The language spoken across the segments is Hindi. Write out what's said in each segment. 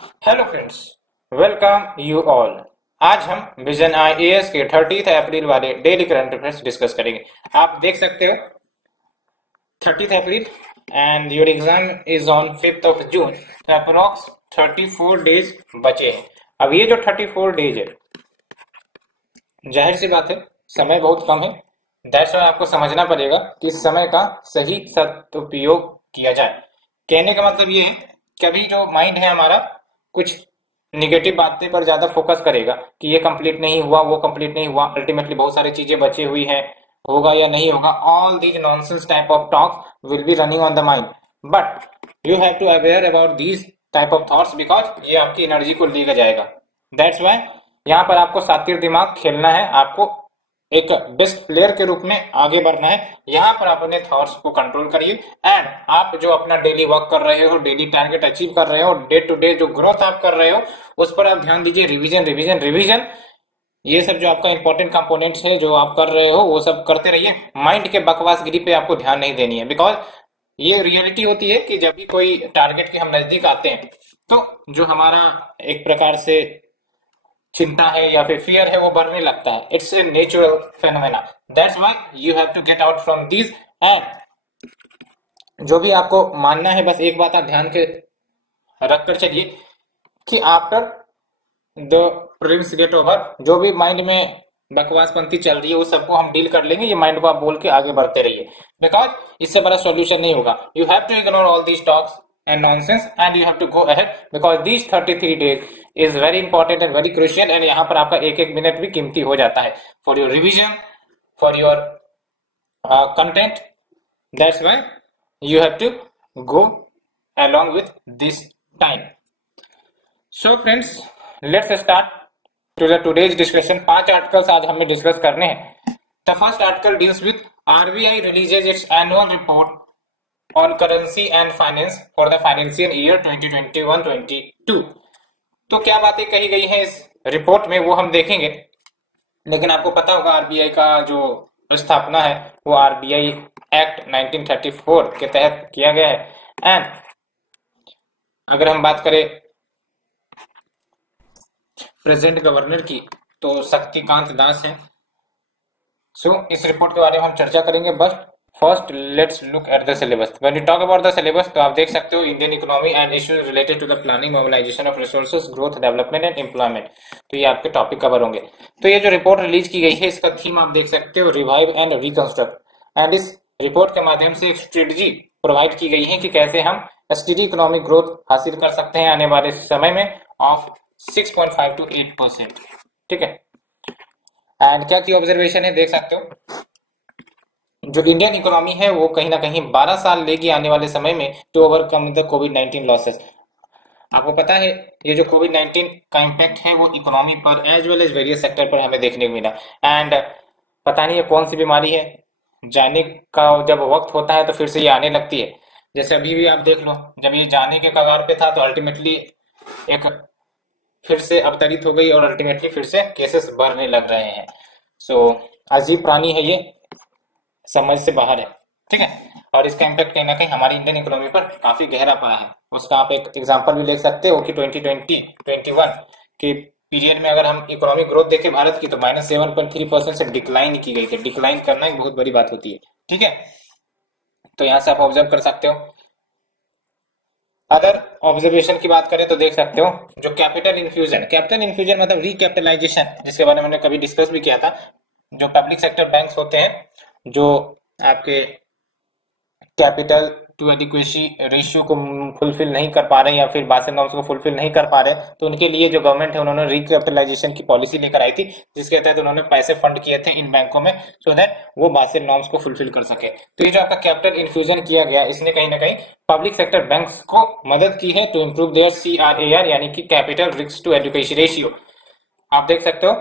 Hello friends, welcome you all. आज हम विजन आईएएस के 30 अप्रैल वाले डेली करंट अफेयर्स डिस्कस करेंगे। आप देख सकते हो 30 April and your exam is on 5th of June. Approx 34 days बचे हैं। अब ये जो 34 डेज है, जाहिर सी बात है समय बहुत कम है। दैट्स वाई आपको समझना पड़ेगा कि इस समय का सही सदुपयोग किया जाए। कहने का मतलब ये है कि अभी जो माइंड है हमारा कुछ निगेटिव बातें पर ज्यादा फोकस करेगा कि ये कंप्लीट नहीं हुआ, वो कंप्लीट नहीं हुआ, अल्टीमेटली बहुत सारी चीजें बची हुई हैं, होगा या नहीं होगा। All these nonsense type of talks will be running on the mind, but you have to aware about these type of thoughts because ये आपकी एनर्जी को लेकर जाएगा। दैट्स वाई यहाँ पर आपको सातिर दिमाग खेलना है, आपको एक बेस्ट प्लेयर के रूप में आगे बढ़ना है। यहाँ पर आप अपने थॉट्स को कंट्रोल करिए एंड आप जो अपना डेली वर्क कर रहे हो, डेली टारगेट अचीव कर रहे हो, डे टू डे जो ग्रोथ आप कर रहे हो, उस पर आप ध्यान दीजिए। रिवीजन रिवीजन रिवीजन, ये सब जो आपका इंपॉर्टेंट कंपोनेंट्स है जो आप कर रहे हो वो सब करते रहिए। माइंड के बकवासगिरी पे आपको ध्यान नहीं देनी है, बिकॉज ये रियलिटी होती है कि जब भी कोई टारगेट के हम नजदीक आते हैं तो जो हमारा एक प्रकार से चिंता है या फिर फियर है वो बढ़ने लगता है। It's a natural phenomena. That's why you have to get out from this. And जो भी आपको मानना है, बस एक बात आप ध्यान के रख कर चलिए कि after the prelims get over जो भी माइंड में बकवासपंथी चल रही है वो सबको हम डील कर लेंगे। ये माइंड को आप बोल के आगे बढ़ते रहिए, बिकॉज इससे बड़ा सॉल्यूशन नहीं होगा। You have to ignore all these talks and nonsense and you have to go ahead because these 33 days is very important and very crucial। and यहाँ पर आपका एक एक मिनट भी कीमती हो जाता है for your revision, for your content। that's why you have to go along with this time। so friends, let's start to the today's discussion। 5 articles आज हमें डिस्कस करने हैं। the first article deals with RBI releases its annual report on currency and finance for the financial year 2021-22। तो क्या बातें कही गई हैं इस रिपोर्ट में वो हम देखेंगे। लेकिन आपको पता होगा आरबीआई का जो स्थापना है वो आरबीआई एक्ट 1934 के तहत किया गया है। एंड अगर हम बात करें प्रेजेंट गवर्नर की तो शक्तिकांत दास है। सो इस रिपोर्ट के बारे में हम चर्चा करेंगे। But first let's look at the syllabus. When you talk about the syllabus तो आप देख सकते हो Indian economy and issues related to the planning, mobilisation of resources, growth, development and employment. तो ये आपके टॉपिक कवर होंगे। तो ये जो रिपोर्ट रिलीज की गई है इसका थीम आप देख सकते हो रिवाइव एंड रिकंस्ट्रक्ट। एंड इस रिपोर्ट के माध्यम से एक स्ट्रेटजी प्रोवाइड की गई है कि कैसे हम स्टेडी इकोनॉमिक ग्रोथ हासिल कर सकते हैं आने वाले समय में ऑफ 6.5 to 8%। ठीक है। एंड क्या की ऑब्जर्वेशन है देख सकते हो, जो इंडियन इकोनॉमी है वो कहीं ना कहीं 12 साल लेगी आने वाले समय में टू ओवरकम द कोविड-19 लॉसेस। आपको पता है ये जो कोविड-19 का इम्पैक्ट है वो इकोनॉमी पर as well as various sector पर हमें देखने को मिला। एंड पता नहीं ये कौन सी बीमारी है, जाने का जब वक्त होता है तो फिर से ये आने लगती है। जैसे अभी भी आप देख लो, जब ये जाने के कगार पे था तो अल्टीमेटली एक फिर से अवतरित हो गई और अल्टीमेटली फिर से केसेस बढ़ने लग रहे हैं। सो अजीब प्राणी है ये, समझ से बाहर है। ठीक है। और इसका इम्पैक्ट कहीं ना कहीं हमारी इंडियन इकोनॉमी पर काफी गहरा पड़ा है। उसका आप एक एग्जांपल भी ले सकते हो कि 2020-21 के पीरियड में अगर हम इकोनॉमिक ग्रोथ देखें भारत की तो -7.3% से डिक्लाइन की गई थी। डिक्लाइन करना एक बहुत बड़ी बात होती है। ठीक है। तो यहां से आप ऑब्जर्व कर सकते हो। अदर ऑब्जर्वेशन की बात करें तो देख सकते हो जो कैपिटल इन्फ्यूजन मतलब रिकैपिटलाइजेशन, जिसके बारे में हमने कभी डिस्कस भी किया था। जो पब्लिक सेक्टर बैंक्स होते हैं जो आपके कैपिटल टू एडिक्वेसी रेशियो को फुलफिल नहीं कर पा रहे या फिर बासेल नॉर्म्स को फुलफिल नहीं कर पा रहे, तो उनके लिए जो गवर्नमेंट है उन्होंने रिकैपिटलाइजेशन की पॉलिसी लेकर आई थी, जिसके तहत उन्होंने पैसे फंड किए थे इन बैंकों में सो दैट वो बासेल नॉर्म्स को फुलफिल कर सके। तो ये जो आपका कैपिटल इन्फ्यूजन किया गया इसने कहीं ना कहीं पब्लिक सेक्टर बैंक्स को मदद की है टू इम्प्रूव देयर CRAR यानी कि capital risk to education ratio. आप देख सकते हो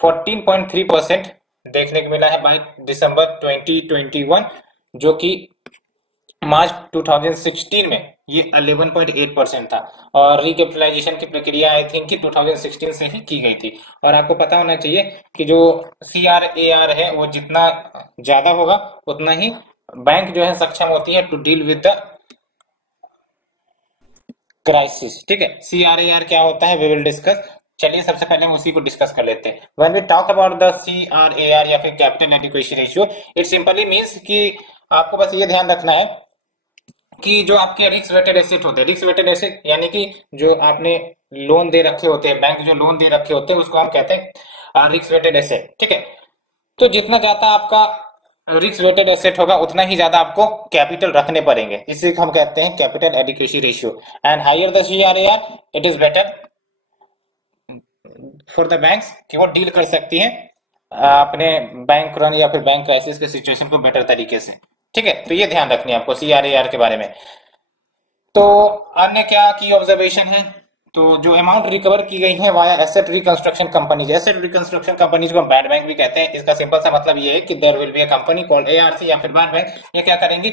14.3% देखने को मिला है बाय दिसंबर 2021, जो कि मार्च 2016 में ये 11.8% था। और रिकैपिटलाइजेशन की प्रक्रिया आई थिंक कि 2016 से ही की गई थी। और आपको पता होना चाहिए कि जो CRAR है वो जितना ज्यादा होगा उतना ही बैंक जो है सक्षम होती है to deal with the crisis. ठीक है, CRAR क्या होता है, वी विल डिस्कस। चलिए सबसे पहले हम उसी को डिस्कस कर लेते हैं। When we talk about the CRAR या फिर capital adequacy ratio, it simply means कि आपको बस ये ध्यान रखना है कि जो आपके रिस्क वेटेड एसेट होते हैं, रिस्क वेटेड एसेट यानी कि जो आपने लोन दे रखे होते हैं, बैंक जो लोन दे रखे होते हैं उसको हम कहते हैं रिस्क वेटेड एसेट। ठीक है, तो जितना ज्यादा आपका रिस्क वेटेड एसेट होगा उतना ही ज्यादा आपको कैपिटल रखने पड़ेंगे, इसे हम कहते हैं capital adequacy ratio. And higher the CRAR it is better for the banks कि वो डील कर सकती हैं अपने बैंक रन या फिर बैंक क्राइसिस के सिचुएशन को बेटर तरीके से। ठीक है, तो ये ध्यान रखनी है आपको CRAR के बारे में। तो अन्य क्या की ऑब्जर्वेशन है, तो जो अमाउंट रिकवर की गई है via asset reconstruction companies, asset reconstruction companies को बैड बैंक भी कहते हैं। इसका सिंपल सा मतलब ये है कि there will be a company called ARC या फिर बैड बैंक। ये क्या करेंगी,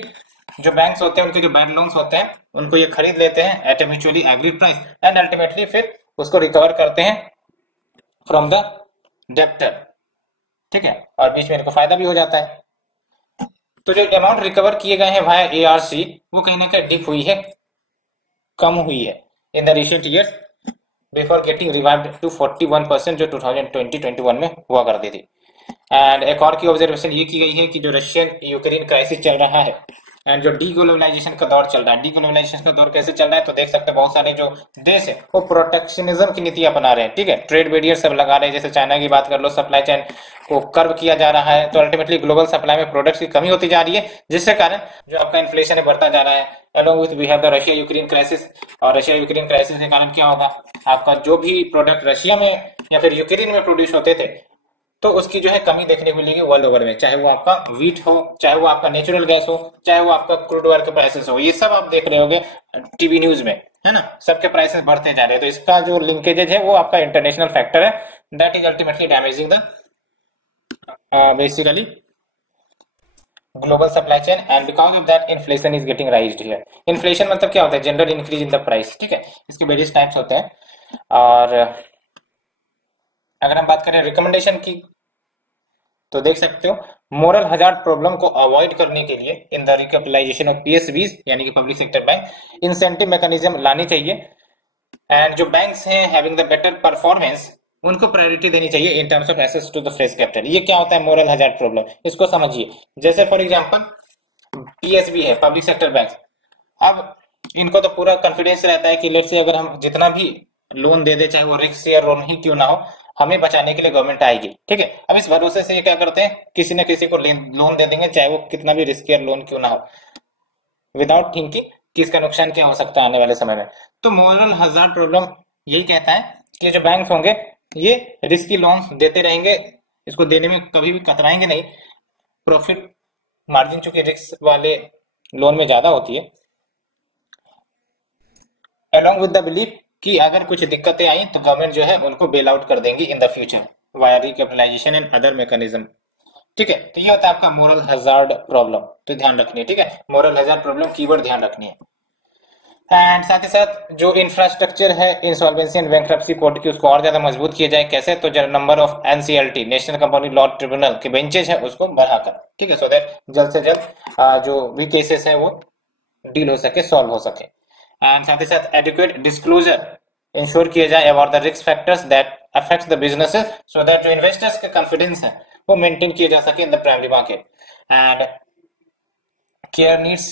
जो बैंक्स होते हैं उनके जो बैड लोन्स होते हैं उनको ये खरीद लेते हैं at a mutually agreed price and ultimately फिर उसको रिकवर करते हैं फ्रॉम द डेप्टर। ठीक है, और बीच में इनको फायदा भी हो जाता है। तो जो अमाउंट रिकवर किए गए हैं वाया ARC वो कहीं ना कहीं डिप हुई है, कम हुई है in the recent years before getting revived to 41% जो 2020-21 में हुआ करती थी। एंड एक और की ऑब्जर्वेशन ये की गई है कि जो रशियन यूक्रेन क्राइसिस चल रहा है एंड जो डीग्लोबलाइजेशन का दौर चल रहा है, डीग्लोबलाइजेशन का दौर कैसे चल रहा है, तो देख सकते हैं बहुत सारे जो देश है वो प्रोटेक्शनिज्म की नीतियां अपना रहे हैं। ठीक है, ट्रेड बैरियर सब लगा रहे हैं, जैसे चाइना की बात कर लो, सप्लाई चेन को कर्व किया जा रहा है, तो अल्टीमेटली ग्लोबल सप्लाई में प्रोडक्ट्स की कमी होती जा रही है, जिससे कारण जो आपका इन्फ्लेशन है बढ़ता जा रहा है। Along with we have the Russia Ukraine crisis, और रशिया यूक्रेन क्राइसिस के कारण क्या होगा, आपका जो भी प्रोडक्ट रशिया में या फिर यूक्रेन में प्रोड्यूस होते थे तो उसकी जो है कमी देखने को मिलेगी वर्ल्ड ओवर में, चाहे वो आपका वीट हो, चाहे वो आपका नेचुरल गैस हो, चाहे वो आपका क्रूड ऑयल के प्राइसेस हो, ये सब आप देख रहे होंगे टीवी न्यूज में, है ना, सबके प्राइसेस बढ़ते जा रहे हैं। तो इसका जो लिंकेजेज है वो आपका इंटरनेशनल फैक्टर है, that is ultimately damaging the basically global supply chain and because of that inflation is getting राइज्ड here. Inflation मतलब क्या होता है, general increase in the price. ठीक है, इसके वेरियस टाइप्स होते हैं। और अगर हम बात करें रिकमेंडेशन की तो देख सकते हो मोरल हजार्ड प्रॉब्लम को अवॉइड करने के लिए in the recapitalisation of PSBs यानी कि public sector bank incentive mechanism लानी चाहिए। एंड जो बैंक्स हैं हैविंग द बेटर परफॉर्मेंस उनको प्रायोरिटी देनी चाहिए in terms of access to the fresh capital. ये क्या होता है मोरल हजार्ड प्रॉब्लम, इसको समझिए। जैसे फॉर एग्जांपल PSB है, पब्लिक सेक्टर बैंक, अब इनको तो पूरा कॉन्फिडेंस रहता है कि लेट्स से अगर हम जितना भी लोन दे दे, चाहे वो रिस्क शेयर लोन ही क्यों ना हो, हमें बचाने के लिए गवर्नमेंट आएगी। ठीक है, अब इस भरोसे से ये क्या करते हैं, किसी न किसी को लोन दे देंगे, चाहे वो कितना भी रिस्क शेयर लोन क्यों ना हो, विदाउट थिंकिंग कि इसका नुकसान क्या हो सकता है आने वाले समय में। तो मोरल हजार्ड प्रॉब्लम यही कहता है कि जो बैंक होंगे ये रिस्की लोन देते रहेंगे, इसको देने में कभी भी कतराएंगे नहीं। प्रॉफिट मार्जिन चूंकि रिस्क वाले लोन में ज्यादा होती है, along with the belief कि अगर कुछ दिक्कतें आई तो गवर्नमेंट जो है उनको बेल आउट कर देंगी in the future via recapitalisation and other mechanism. ठीक है, तो ये होता है आपका मोरल हजार्ड प्रॉब्लम, तो ध्यान रखनी है। ठीक है, मोरल हजार्ड प्रॉब्लम कीवर्ड ध्यान रखनी है। एंड साथ ही साथ जो इंफ्रास्ट्रक्चर है इंसॉल्वेंसी एंड बैंक्रप्सी कोड की उसको और ज्यादा मजबूत किया जाए। कैसे, तो जो number of NCLT national company law tribunal के बेंचेज है उसको बढ़ाकर। ठीक है, सो दैट जल्द से जल्द जो भी केसेस है वो डील हो सके, सॉल्व हो सके। एंड साथ ही साथ एडिक्वेट डिस्क्लोजर इंश्योर किया जाए about the risk factors that affect the businesses, so that जो इन्वेस्टर्स का कॉन्फिडेंस है वो मेंटेन किया जा सके in the primary market. And care needs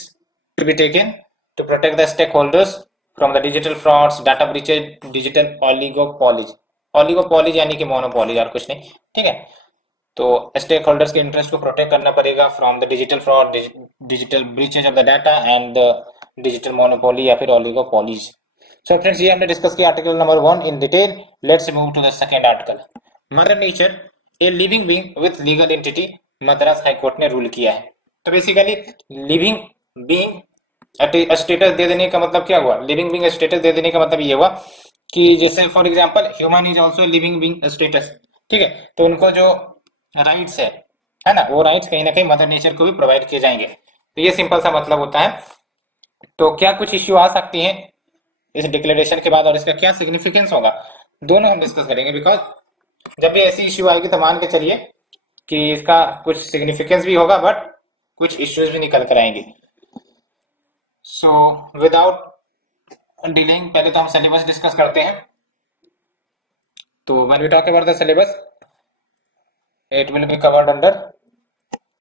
to be taken to protect the stakeholders from the digital frauds, data breaches, digital oligopolies। oligopolies यानी कि मोनोपोली और कुछ नहीं। ठीक है, तो स्टेक होल्डर्स के इंटरेस्ट को प्रोटेक्ट करना पड़ेगा from the digital fraud, digital breaches of the data and digital monopoly या फिर ओलिगोपोलीज। सो फ्रेंड्स, ये हमने डिस्कस किया article number 1 in detail. Let's move to the second article, mother nature a living being with legal entity, Madras high court ने रूल किया है। तो बेसिकली लिविंग बीइंग स्टेटस दे देने का मतलब क्या हुआ, लिविंग बीइंग स्टेटस दे देने का मतलब ये हुआ कि जैसे for example human is also living being status. ठीक है, तो उनको जो राइट्स है ना, वो राइट्स कहीं ना कहीं मदर नेचर को भी प्रोवाइड किए जाएंगे। तो ये सिंपल सा मतलब होता है। तो क्या कुछ इश्यू आ सकती हैं इस डिक्लेरेशन के बाद और इसका क्या सिग्निफिकेंस होगा, दोनों हम डिस्कस करेंगे। बिकॉज जब भी ऐसी इश्यू आएगी तो मान के चलिए कि इसका कुछ सिग्निफिकेंस भी होगा बट कुछ इश्यूज भी निकल कर आएंगे। So without डीलिंग, पहले तो हम सिलेबस डिस्कस करते हैं। तो when we talk about the syllabus, it will be covered under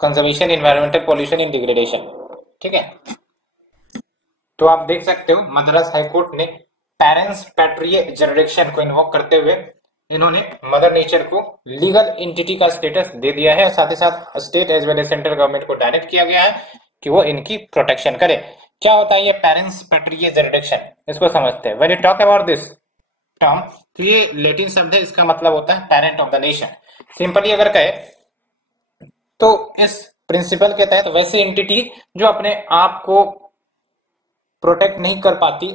conservation, environmental, pollution in degradation. ठीक है, तो आप देख सकते हो मद्रास हाईकोर्ट ने पेरेंट्स पैट्रिये जुरिडिक्शन को इन्वोक करते हुए इन्होंने मदर नेचर को लीगल एंटिटी का स्टेटस दे दिया है। साथ ही साथ state as well as central government को डायरेक्ट किया गया है कि वो इनकी प्रोटेक्शन करे। क्या होता है ये पेरेंट्स पैट्रिये जुरिडिक्शन, इसको समझते हैं। When you talk about this term, तो ये लैटिन शब्द है, इसका मतलब होता है parent of the nation. Simply अगर कहे तो इस प्रिंसिपल के तहत वैसी एंटिटी जो अपने आप को प्रोटेक्ट नहीं कर पाती,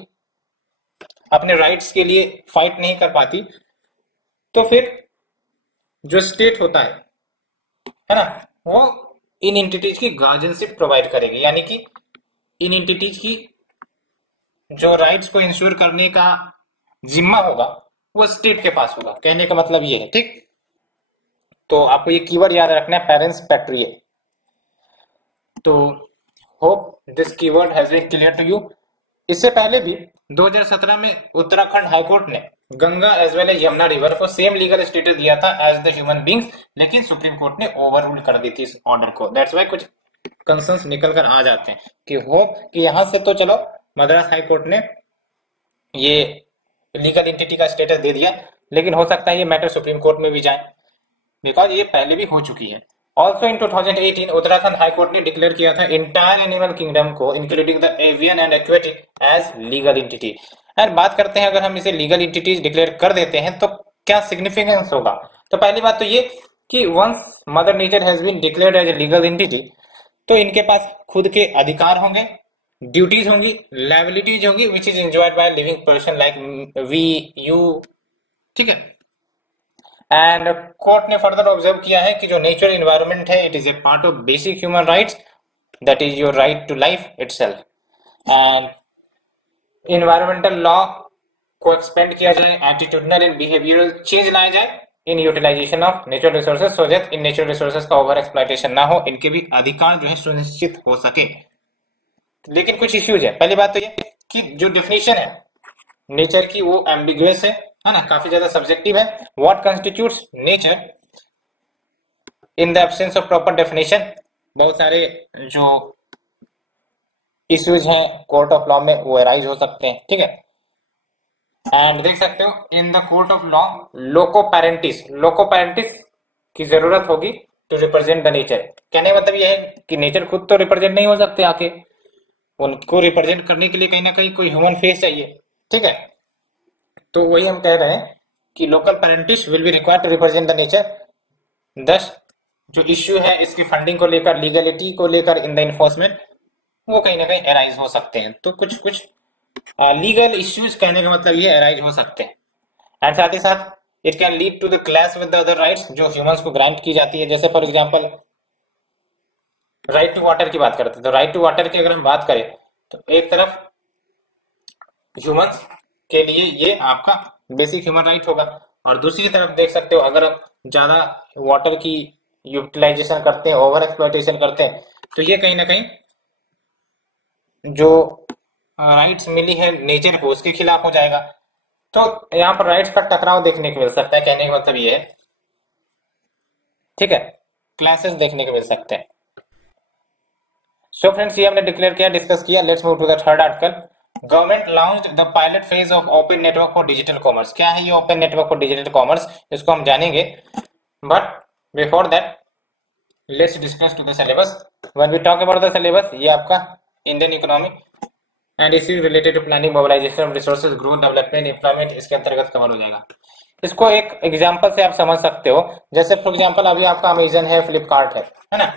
अपने राइट्स के लिए फाइट नहीं कर पाती, तो फिर जो स्टेट होता है ना, वो इन एंटिटीज की गार्जियनशिप प्रोवाइड करेगी। यानी कि इन एंटिटीज की जो राइट्स को इंश्योर करने का जिम्मा होगा वो स्टेट के पास होगा। कहने का मतलब ये है, ठीक। तो आपको ये कीवर्ड याद रखना है, पेरेंट्स पैट्रिये। तो hope this keyword has been clear to you. इससे पहले भी 2017 में उत्तराखंड हाईकोर्ट ने Ganga as well as Yamuna river को सेम लीगल स्टेटस दिया था एज द ह्यूमन बींग्स, लेकिन सुप्रीम कोर्ट ने ओवर रूल कर दी थी इस ऑर्डर को। दैट्स वाई कुछ कंसर्न्स निकल कर आ जाते हैं कि होप कि यहां से तो चलो मद्रास हाईकोर्ट ने ये लीगल एंटिटी का स्टेटस दे दिया, लेकिन हो सकता है ये मैटर सुप्रीम कोर्ट में भी जाए, बिकॉज ये पहले भी हो चुकी है। ऑल्सो इन 2018 उत्तराखंड हाईकोर्ट ने डिक्लेयर किया था इंटायर एनिमल किंगडम को including the avian and aquatic as legal entity. और बात करते हैं, अगर हम इसे लीगल एंटिटीज डिक्लेयर कर देते हैं तो क्या सिग्निफिकेंस होगा। तो पहली बात तो ये कि once mother nature has been declared as a legal entity, तो इनके पास खुद के अधिकार होंगे, ड्यूटीज होंगी, लायबिलिटीज होंगी which is enjoyed by living person like we you. ठीक है, एंड कोर्ट ने फर्दर ऑब्जर्व किया है कि जो नेचर इन्वायरमेंट है it is a part of basic human rights, that is your right to life itself. And environmental law को एक्सपेंड किया जाए, एटीट्यूडनल एंड बिहेवियरल चेंज लाया जाए in utilization of natural resources, so that इन नेचुरल रिसोर्सेज का ओवर एक्सप्लॉयटेशन ना हो, इनके भी अधिकार जो है सुनिश्चित हो सके। लेकिन कुछ इश्यूज है। पहली बात तो ये कि जो डेफिनेशन है नेचर की वो एम्बिगुअस है ना, काफी ज्यादा सब्जेक्टिव है। What constitutes nature in the absence of proper definition, बहुत सारे जो इश्यूज हैं कोर्ट ऑफ लॉ में वो अराइज हो सकते हैं। ठीक है, एंड देख सकते हो in the court of law loco parentis की जरूरत होगी टू रिप्रेजेंट द नेचर। कहने का मतलब यह है कि नेचर खुद तो रिप्रेजेंट नहीं हो सकते, आके उनको रिप्रेजेंट करने के लिए कहीं ना कहीं कोई ह्यूमन फेस चाहिए। ठीक है, तो वही हम कह रहे हैं कि local parentis will be required to represent the nature. Thus जो इश्यू है इसकी फंडिंग को लेकर, लीगलिटी को लेकर इन द इन्फोर्समेंट, वो कहीं ना कहीं अराइज हो सकते हैं। तो कुछ लीगल इश्यूज कहने का मतलब ये अराइज हो सकते हैं। एंड साथ ही साथ it can lead to the clash with the other rights जो ह्यूमंस को ग्रांट की जाती है। जैसे for example right to water की बात करते हैं, तो राइट टू वाटर की अगर हम बात करें तो एक तरफ ह्यूमंस के लिए ये आपका बेसिक ह्यूमन राइट होगा, और दूसरी तरफ देख सकते हो अगर ज्यादा वाटर की यूटिलाइजेशन करते हैं, ओवर एक्सप्लॉयटेशन करते हैं, तो ये कहीं ना कहीं जो राइट्स मिली है नेचर को उसके खिलाफ हो जाएगा। तो यहाँ पर राइट्स का टकराव देखने को मिल सकता है। कहने का मतलब ये है, ठीक है, क्लासेस देखने को मिल सकते हैं। सो फ्रेंड्स, ये हमने डिक्लेयर किया, डिस्कस किया। Let's move to the third article. Government launched the pilot phase of open network for digital commerce. क्या है ये open network for digital commerce, इसको हम जानेंगे, but before that let's discuss to the syllabus. When we talk about the syllabus, ये आपका इंडियन इकोनॉमी एंड इसी related to planning, mobilisation of resources, growth, development, employment, इसके अंतर्गत कवर हो जाएगा। इसको एक एग्जांपल से आप समझ सकते हो। जैसे फॉर एग्जांपल अभी आपका अमेजन है, फ्लिपकार्ट है ना,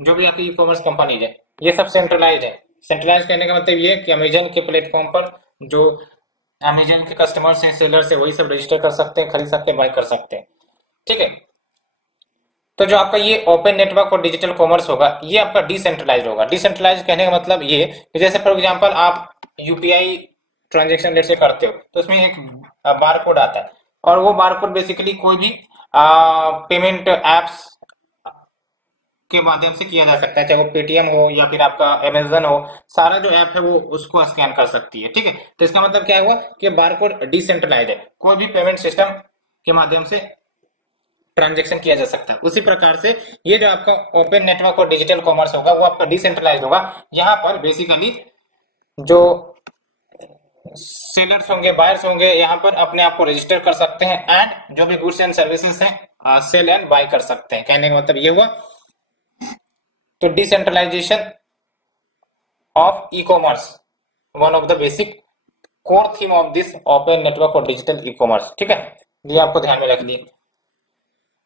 जो भी आपकी ई कॉमर्स कंपनीज है, ये सब सेंट्रलाइज है। सेंट्रलाइज कहने का मतलब ये कि अमेजन के प्लेटफॉर्म पर जो अमेजन के कस्टमर्स हैं, सेलर्स है, वही सब रजिस्टर कर सकते हैं, खरीद सकते हैं, बाय कर सकते हैं। ठीक है, तो जो आपका ये ओपन नेटवर्क और डिजिटल कॉमर्स होगा, ये आपका डिसेंट्रलाइज होगा। डिसेंट्रलाइज कहने का मतलब ये कि जैसे फॉर एग्जांपल आप यूपीआई ट्रांजेक्शन लेट से करते हो, तो उसमें एक बार कोड आता है, और वो बार कोड बेसिकली कोई भी पेमेंट एप्स के माध्यम से किया जा सकता है, चाहे वो पेटीएम हो या फिर आपका अमेजन हो, सारा जो ऐप है वो उसको स्कैन कर सकती है। ठीक है, तो इसका मतलब क्या हुआ कि बारकोड डिसेंट्रलाइज है, कोई भी पेमेंट सिस्टम के माध्यम से ट्रांजेक्शन किया जा सकता है। उसी प्रकार से ये जो आपका ओपन नेटवर्क और डिजिटल कॉमर्स होगा वो आपका डिसेंट्रलाइज होगा। यहाँ पर बेसिकली जो सेलर्स होंगे, बायर्स होंगे, यहाँ पर अपने आप को रजिस्टर कर सकते हैं एंड जो भी गुड्स एंड सर्विसेज हैं सेल एंड बाय कर सकते हैं। कहने का मतलब ये हुआ। तो decentralisation of e commerce one of the basic core theme of this open network और डिजिटल ई कॉमर्स। ठीक है, ये आपको ध्यान में रखनी है।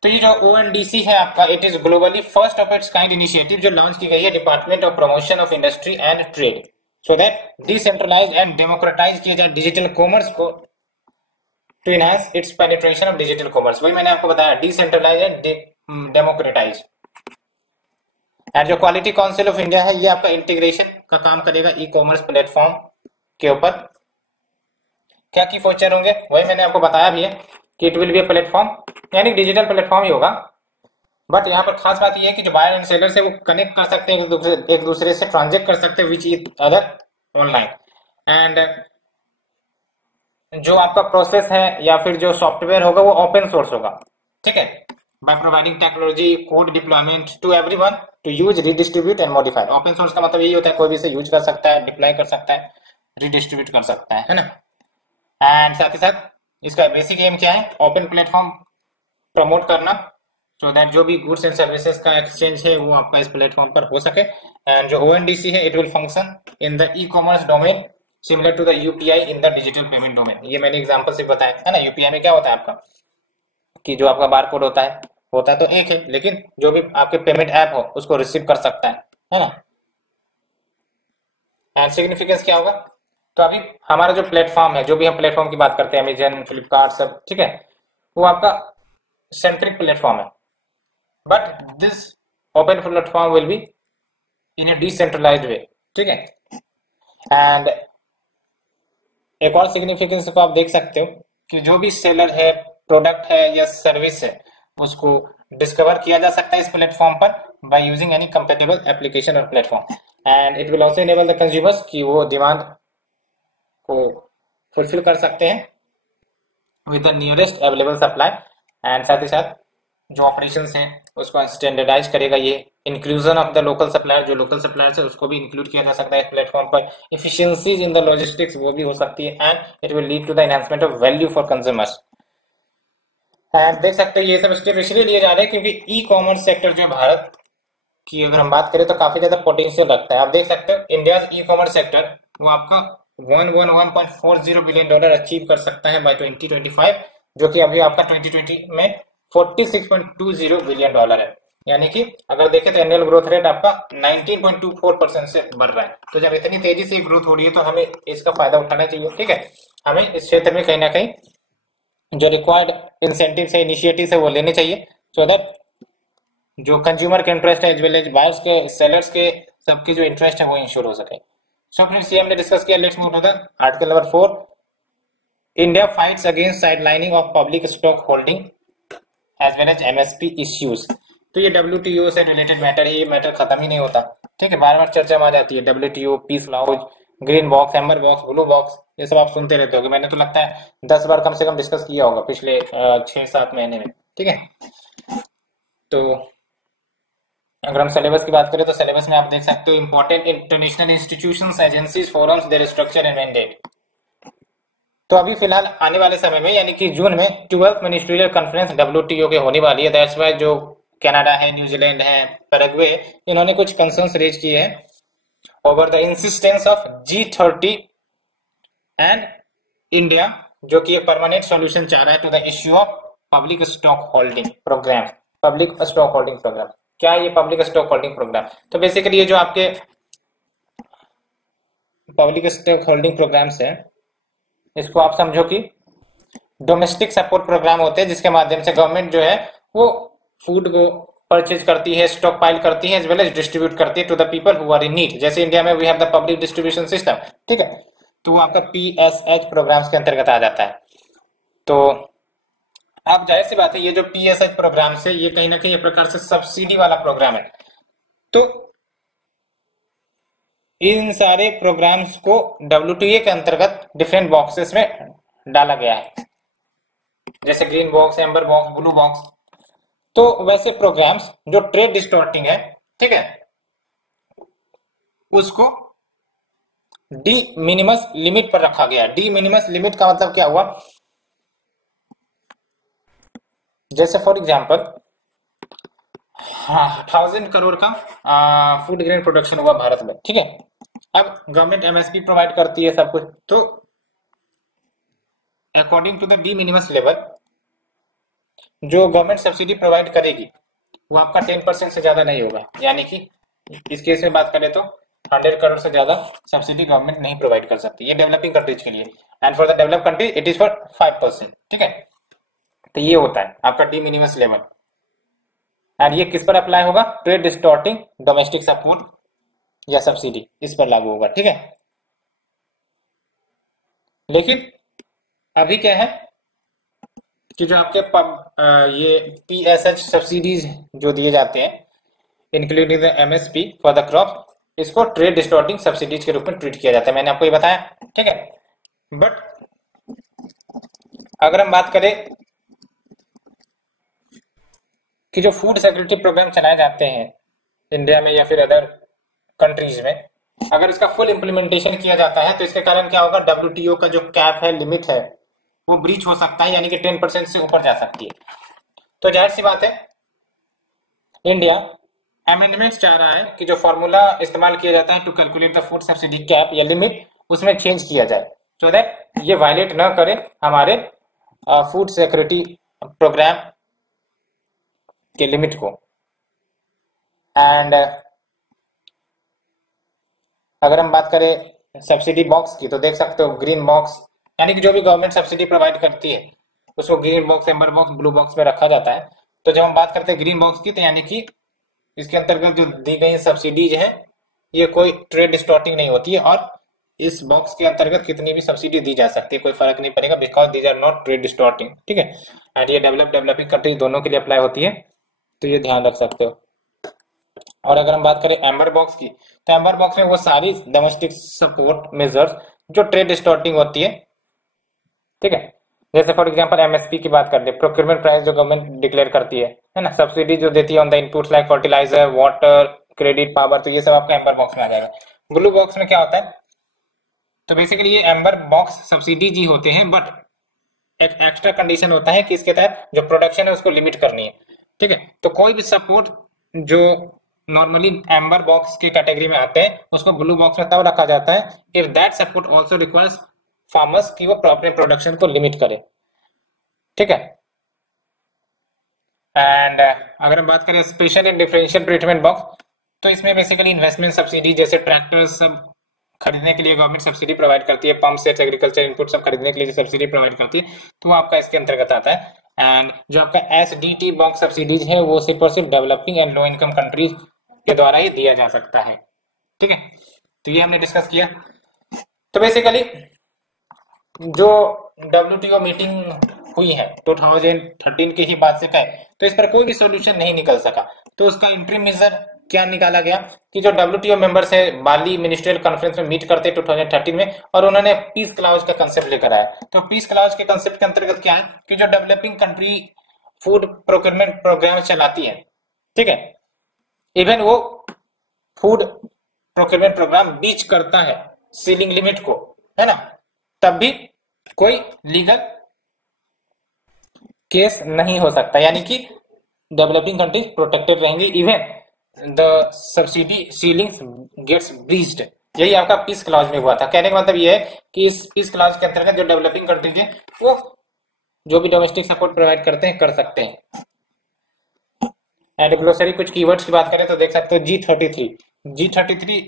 तो ये जो ONDC है आपका, it is globally first of its kind initiative जो लॉन्च की गई है department of promotion of industry and trade, so that decentralise and democratise किया जाए डिजिटल कॉमर्स को, to enhance its penetration of digital commerce. वही मैंने आपको बताया, डिसेंट्रलाइज एंड डेमोक्रेटाइज। एंड जो क्वालिटी काउंसिल ऑफ इंडिया है, ये आपका इंटीग्रेशन का काम करेगा ई कॉमर्स प्लेटफॉर्म के ऊपर। क्या की फीचर होंगे, वही मैंने आपको बताया भी है कि it will B a platform, यानी डिजिटल प्लेटफॉर्म ही होगा। बट यहाँ पर खास बात यह है कि जो बायर एंड सेलर से वो कनेक्ट कर सकते हैं, एक दूसरे से ट्रांजेक्ट कर सकते हैं which is other online. And जो आपका प्रोसेस है या फिर जो सॉफ्टवेयर होगा वो ओपन सोर्स होगा। ठीक है, by providing technology code deployment to everyone to use, redistribute and modify. Open source का मतलब यही होता है कोई भी इसे यूज कर सकता है, डिप्लॉय कर सकता है, रीडिस्ट्रीब्यूट कर सकता है ना। एंड साथ ही साथ इसका बेसिक एम क्या है, ओपन प्लेटफॉर्म प्रमोट करना, सो दैट जो भी गुड्स एंड सर्विसेज का एक्सचेंज है वो आपका इस प्लेटफॉर्म पर हो सके। एंड जो ONDC है, it will function in the e commerce domain similar to the UPI in the digital payment domain. ये मैंने एग्जांपल से बताया है ना। UPI में क्या होता है आपका कि जो आपका बारकोड होता है तो एक है, लेकिन जो भी आपके पेमेंट ऐप हो उसको रिसीव कर सकता है ना। एंड सिग्निफिकेंस क्या होगा, तो अभी हमारा जो प्लेटफॉर्म है, जो भी हम प्लेटफॉर्म की बात करते हैं, अमेजन, फ्लिपकार्ट सब, ठीक है, वो आपका सेंट्रिक प्लेटफॉर्म है। But this open platform will be in a decentralized way. ठीक है, एंड एक और सिग्निफिकेंस को आप देख सकते हो कि जो भी सेलर है, प्रोडक्ट है या सर्विस है, उसको डिस्कवर किया जा सकता है इस प्लेटफॉर्म पर by using any compatible application और platform. And it will also enable the consumers कि वो डिमांड को फुलफिल कर सकते हैं with the nearest available supply. And साथ ही साथ जो ऑपरेशंस हैं उसको स्टैंडर्डाइज करेगा ये। Inclusion of the local supplier, जो लोकल सप्लायर्स है उसको भी इंक्लूड किया जा सकता है इस प्लेटफॉर्म पर। एफिशिएंसीज इन द लॉजिस्टिक्स वो भी हो सकती है। And it will lead to the enhancement of value for consumers. And देख सकते हैं ये सब स्टेप इसलिए लिए जा रहे हैं क्योंकि ई कॉमर्स सेक्टर जो भारत की अगर हम बात करें तो काफी ज्यादा पोटेंशियल रखता है। आप देख सकते हो इंडिया ई कॉमर्स सेक्टर वो आपका 111.40 बिलियन डॉलर अचीव कर सकता है बाय 2025, जो कि अभी आपका 2020 में 46.20 बिलियन डॉलर है। यानी कि अगर देखें तो एनुअल ग्रोथ रेट आपका 19.24% से बढ़ रहा है। तो जब इतनी तेजी से ग्रोथ हो रही है तो हमें इसका फायदा उठाना चाहिए। ठीक है, हमें इस क्षेत्र में कहीं ना कहीं जो रिक्वायर्ड इंसेंटिव है, इनिशिएटिव है वो लेने चाहिए, सो दैट जो कंज्यूमर के इंटरेस्ट है एज वेल एज बायर्स के, सेलर्स के, सबके जो इंटरेस्ट है वो इंश्योर हो सके। सो फ्रेंड्स, ये हमने डिस्कस किया। Let's move to the article number 4। India fights against sidelining of public stock holding as well as MSP issues. तो ये WTO से रिलेटेड मैटर है, ये मैटर खत्म ही नहीं होता। ठीक है, बार बार चर्चा में आ जाती है WTO, peace lounge, green box, amber box, blue box, ये सब आप सुनते रहते हो। मैंने तो लगता है 10 बार कम से कम डिस्कस किया होगा पिछले 6-7 महीने में। ठीक है, तो अगर हम सिलेबस की बात करें तो सिलेबस में आप देख सकते हो important international institutions, agencies, forums, there structure and mandate. तो अभी फिलहाल आने वाले समय में यानी कि जून में 12th मिनिस्ट्रियल कॉन्फ्रेंस WTO के होने वाली है। दैट्स वाई जो कनाडा है, न्यूजीलैंड है, पैराग्वे, इन्होंने कुछ कंसर्न्स रेज किए हैं over the insistence of G30 and India, जो कि एक परमानेंट सॉल्यूशन चाह रहा है to the issue of public stock holding program. Public stock holding program क्या है? ये पब्लिक स्टॉक होल्डिंग प्रोग्राम, तो बेसिकली ये जो आपके पब्लिक स्टॉक होल्डिंग प्रोग्राम्स है, इसको आप समझो कि डोमेस्टिक सपोर्ट प्रोग्राम होते हैं, जिसके माध्यम से गवर्नमेंट जो है वो फूड को परचेज करती है, स्टॉक पाइल करती है, एज वेल एज डिस्ट्रीब्यूट करती है to the people who are in need. जैसे इंडिया में we have the public distribution system. ठीक है, तो वो आपका PSH प्रोग्राम्स के अंतर्गत आ जाता है। तो आप जाहिर सी बात है, ये जो PSH प्रोग्राम से ये कहीं ना कहीं एक प्रकार से सब्सिडी वाला प्रोग्राम है। तो इन सारे प्रोग्राम्स को WTA के अंतर्गत डिफरेंट बॉक्सेस में डाला गया है, जैसे green box, amber box, blue box. तो वैसे प्रोग्राम्स जो ट्रेड डिस्टॉर्टिंग है, ठीक है, उसको डी मिनिमस लिमिट पर रखा गया। डी मिनिमस लिमिट का मतलब क्या हुआ, जैसे फॉर एग्जांपल 1000 करोड़ का फूड ग्रेन प्रोडक्शन हुआ भारत में, ठीक है। अब गवर्नमेंट MSP प्रोवाइड करती है सब कुछ, तो according to the de minimis level जो गवर्नमेंट सब्सिडी प्रोवाइड करेगी वो आपका 10% से ज्यादा नहीं होगा। यानी कि इस केस में बात करें तो 100 करोड़ से ज्यादा सब्सिडी गवर्नमेंट नहीं प्रोवाइड कर सकती, ये डेवलपिंग कंट्रीज के लिए। And for the develop country it is for 5%, ठीक है। तो ये होता है आपका डी मिनिमस लेवल। एंड ये किस पर अप्लाई होगा, ट्रेड डिस्टॉर्टिंग डोमेस्टिक सपोर्ट या सब्सिडी, इस पर लागू होगा, ठीक है। लेकिन अभी क्या है कि जो आपके ये PSH सब्सिडीज जो दिए जाते हैं including the MSP for the crop, इसको ट्रेड डिस्टॉर्टिंग सब्सिडीज के रूप में ट्रीट किया जाता है, मैंने आपको ये बताया, ठीक है। बट अगर हम बात करें कि जो फूड सिक्योरिटी प्रोग्राम चलाए जाते हैं इंडिया में या फिर अदर कंट्रीज में, अगर इसका फुल इम्प्लीमेंटेशन किया जाता है तो इसके कारण क्या होगा, WTO का जो कैप है, लिमिट है, वो ब्रीच हो सकता है, यानी कि 10% से ऊपर जा सकती है। तो जाहिर सी बात है इंडिया अमेंडमेंट्स चाह रहा है कि जो फॉर्मूला इस्तेमाल किया जाता है to calculate the food subsidy cap या लिमिट, उसमें चेंज किया जाए सो दैट ये वायलेट न करे हमारे फूड सिक्योरिटी प्रोग्राम के लिमिट को। एंड अगर हम बात करें सब्सिडी बॉक्स की तो देख सकते हो ग्रीन बॉक्स, यानी कि जो भी गवर्नमेंट सब्सिडी प्रोवाइड करती है उसको green box, amber box, blue box में रखा जाता है। तो जब हम बात करते हैं ग्रीन बॉक्स की, तो यानी कि इसके अंतर्गत जो दी गई सब्सिडीज है ये कोई ट्रेड डिस्टॉर्टिंग नहीं होती है, और इस बॉक्स के अंतर्गत कितनी भी सब्सिडी दी जा सकती है, कोई फर्क नहीं पड़ेगा, because these are not trade distorting, ठीक है। एंड ये डेवलपिंग कंट्री दोनों के लिए अप्लाई होती है, तो ये ध्यान रख सकते हो। और अगर हम बात करें एम्बर बॉक्स की, तो एम्बर बॉक्स में वो सारी डोमेस्टिक सपोर्ट मेजर्स जो ट्रेड डिस्टॉर्टिंग होती है, ठीक है। जैसे फॉर एग्जांपल MSP की बात कर ले, प्रोक्योरमेंट प्राइस जो गवर्नमेंट डिक्लेयर करती है ना, सब्सिडी जो देती है on the inputs like fertiliser, water, credit, power, तो ये सब आपका एम्बर बॉक्स में आ जाएगा। ब्लू बॉक्स में क्या होता है, तो बेसिकली ये एम्बर बॉक्स सब्सिडी जी होते हैं, बट एक एक्स्ट्रा कंडीशन होता है कि इसके तहत जो प्रोडक्शन है उसको लिमिट करनी है, ठीक है। तो कोई भी सपोर्ट जो नॉर्मली एम्बर बॉक्स की कैटेगरी में आते हैं उसको ब्लू बॉक्स में तब रखा जाता है if that support also requires farmers कि वो अपने प्रोडक्शन को लिमिट करे, ठीक है। एंड अगर हम बात करें special and differential treatment box, तो इसमें बेसिकली इन्वेस्टमेंट सब्सिडी जैसे ट्रैक्टर्स सब खरीदने के लिए गवर्नमेंट सब्सिडी प्रोवाइड करती है, पंप सेट्स, एग्रीकल्चर इनपुट सब खरीदने के लिए सब्सिडी प्रोवाइड करती है, तो वो आपका इसके अंतर्गत आता है। एंड जो आपका SDT बॉक्स सब्सिडीज है वो सिर्फ और सिर्फ developing and low income countries के द्वारा ही दिया जा सकता है, ठीक है। तो ये हमने डिस्कस किया। तो बेसिकली जो WTO मीटिंग हुई है 2013 की ही बात से कहें तो इस पर कोई भी सॉल्यूशन नहीं निकल सका, तो उसका इंटरिम मेजर क्या निकाला गया कि जो WTO मेंबर्स है बाली मिनिस्ट्रियल कॉन्फ्रेंस में मीट करते 2013 में, और उन्होंने पीस क्लाउज का कंसेप्ट लेकर आया। तो पीस क्लाउज के कंसेप्ट के अंतर्गत क्या है कि जो developing country food procurement programme चलाती है, ठीक है, इवन वो फूड प्रोक्योरमेंट प्रोग्राम बीच करता है सीलिंग लिमिट को, है ना, तब भी कोई लीगल केस नहीं हो सकता, यानी कि डेवलपिंग कंट्रीज प्रोटेक्टेड रहेंगे even the subsidy ceilings gets breached. यही आपका पीस क्लॉज में हुआ था। कहने का मतलब ये है कि इस पीस क्लॉज के अंतर्गत जो डेवलपिंग कंट्रीज है वो जो भी डोमेस्टिक सपोर्ट प्रोवाइड करते हैं कर सकते हैं। एंड ग्लोसरी कुछ कीवर्ड्स की बात करें तो देख सकते हो G33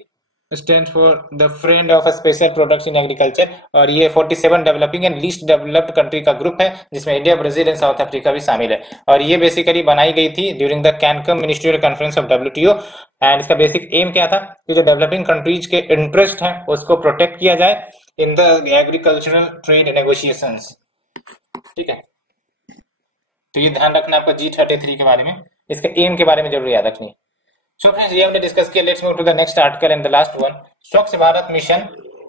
stand for the friend of special products in agriculture, और ये 47 developing and least developed country का ग्रुप है जिसमें India, Brazil and South Africa भी शामिल है। और ये बेसिकली बनाई गई थी during the Cancun ministerial conference of WTO। And इसका बेसिक एम क्या था कि जो डेवलपिंग कंट्रीज के इंटरेस्ट है उसको प्रोटेक्ट किया जाए in the agricultural trade negotiations, ठीक है। तो ये ध्यान रखना आपको G33 के बारे में, इसके एम के बारे में जरूर याद रखनी। सो फ्रेंड्स ये हमने डिस्कस किया. Let's move to the next article and the last one. Swachh Bharat mission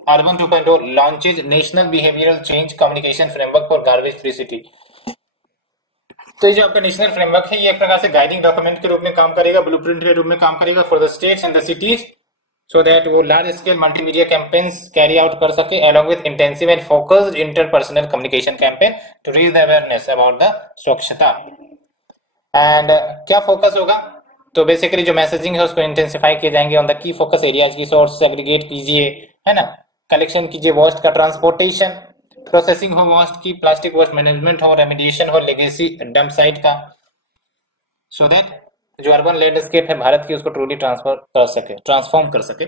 urban 2.0 launches national behavioural change communication framework for garbage free city. तो ये जो आपका नेशनल फ्रेमवर्क है ये एक प्रकार से गाइडिंग डॉक्यूमेंट के रूप में काम करेगा, ब्लूप्रिंट के रूप में काम करेगा for the states and the cities, so that वो large scale multimedia campaigns carry out कर सके along with intensive and focused interpersonal communication campaign to raise the awareness about the स्वच्छता. एंड क्या फोकस होगा, तो बेसिकली जो मैसेजिंग है उसको इंटेंसिफाई किए जाएंगे on the key focus areas की सोर्स एग्रीगेट कीजिए, है ना, कलेक्शन कीजिए वेस्ट का, ट्रांसपोर्टेशन प्रोसेसिंग हो वेस्ट की, प्लास्टिक वेस्ट मैनेजमेंट हो, रेमिडिएशन हो, लेगेसी डंप साइट का, सो दैट जो अर्बन लैंडस्केप है भारत की उसको ट्रूली ट्रांसफॉर्म कर सके.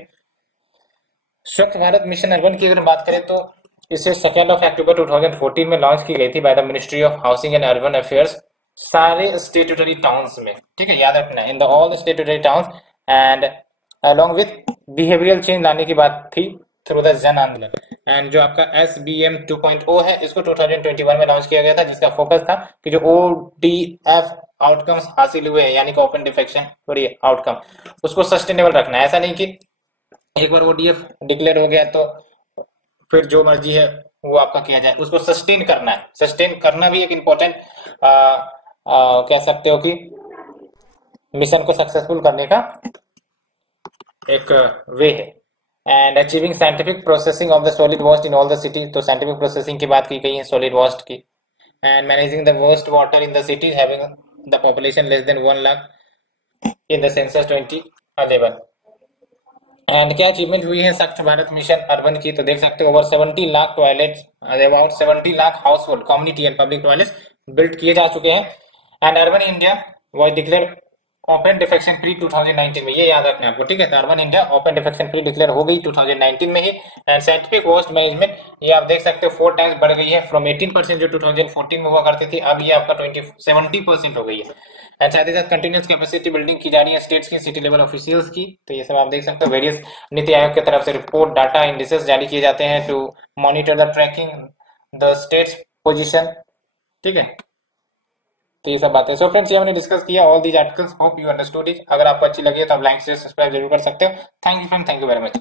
स्वच्छ भारत मिशन अर्बन की अगर बात करें तो इसे 2 अक्टूबर 2014 में लॉन्च की गई थी by the ministry of housing and urban affairs सारे स्टेट्यूटरी टाउन्स में. ठीक है, याद रखना, in the all statutory towns and along with behavioural change लाने की बात थी थ्रू द जन आंदोलन. एंड जो आपका SBM 2.0 है इसको 2021 में लॉन्च किया गया था, जिसका फोकस था कि जो ODF आउटकम्स हासिल हुए यानी कि ओपन डिफेक्शन सॉरी आउटकम उसको सस्टेनेबल रखना है. ऐसा नहीं कि एक बार ODF डिक्लेयर हो गया तो फिर जो मर्जी है वो आपका किया जाए, उसको सस्टेन करना है. सस्टेन करना भी एक इम्पोर्टेंट कह सकते हो कि मिशन को सक्सेसफुल करने का एक वे है. And achieving scientific processing of the solid waste in all the city, तो साइंटिफिक प्रोसेसिंग की बात की गई है सॉलिड वेस्ट की. And managing the waste water in the cities having the population less than 1 lakh in the census 2011. And क्या अचीवमेंट हुई है स्वच्छ भारत मिशन अर्बन की, तो देख सकते हो over 70 lakh toilets, about 70 lakh house hold community and public toilets build किए जा चुके हैं. And urban India was declare open defection free 2019 में, ये याद रखना है आपको. ठीक है, तो urban India open defection free declare हो गई 2019 में ही. एंड साइंटिफिक वेस्ट मैनेजमेंट ये आप देख सकते हो 4 टाइम्स बढ़ गई है फ्रॉम 18% जो 2014 में हुआ करती थी, अब ये आपका 70% हो गई है. एंड साथ ही साथ कंटिन्यूस कैपेसिटी बिल्डिंग की जा रही है स्टेट्स की, सिटी लेवल ऑफिशियल्स की. तो ये सब आप देख सकते हो. वेरियस नीति आयोग की तरफ से रिपोर्ट डाटा इंडिसेस जारी किए जाते हैं to monitor the tracking the states position. ठीक है, तो ये सब बातें. सो फ्रेंड्स ये हमने डिस्कस किया all these articles, hope you understood it. अगर आपको अच्छी लगी तो आप लाइक से सब्सक्राइब जरूर कर सकते हो. Thank you friend, thank you very much.